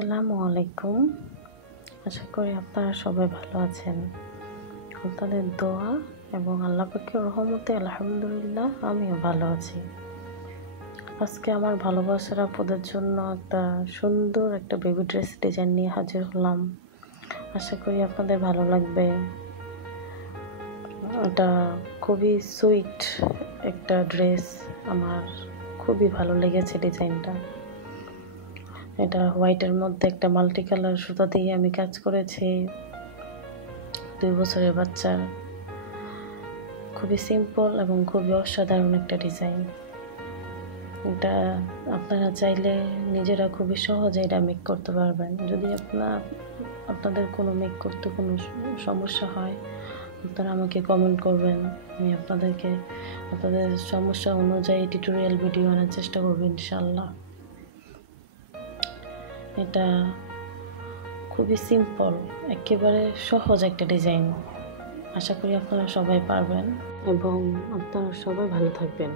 আসসালামু আলাইকুম। আশা করি আপনারা সবাই ভালো আছেন। আপনাদের দোয়া এবং আল্লাহ পাকের রহমতে আলহামদুলিল্লাহ আমিও ভালো আছি। আজকে আমার ভালোবাসার আপুদের জন্য একটা সুন্দর একটা বেবি ড্রেস ডিজাইন নিয়ে হাজির হলাম। আশা করি আপনাদের ভালো লাগবে। এটা খুবই সুইট একটা ড্রেস, আমার খুবই ভালো লেগেছে ডিজাইনটা। এটা হোয়াইটের মধ্যে একটা মাল্টি কালার সুতা দিয়ে আমি কাজ করেছি। 2 বছরের বাচ্চার খুবই সিম্পল এবং খুবই অসাধারণ একটা ডিজাইন। এটা আপনারা চাইলে নিজেরা খুবই সহজে এটা মেক করতে পারবেন। যদি আপনাদের কোনো মেক করতে কোনো সমস্যা হয়, আপনারা আমাকে কমেন্ট করবেন। আমি আপনাদের সমস্যা অনুযায়ী টিউটোরিয়াল ভিডিও আনার চেষ্টা করব ইনশাআল্লাহ। এটা খুবই সিম্পল, একেবারে সহজ একটা ডিজাইন। আশা করি আপনারা সবাই পারবেন এবং আপনারা সবাই ভালো থাকবেন।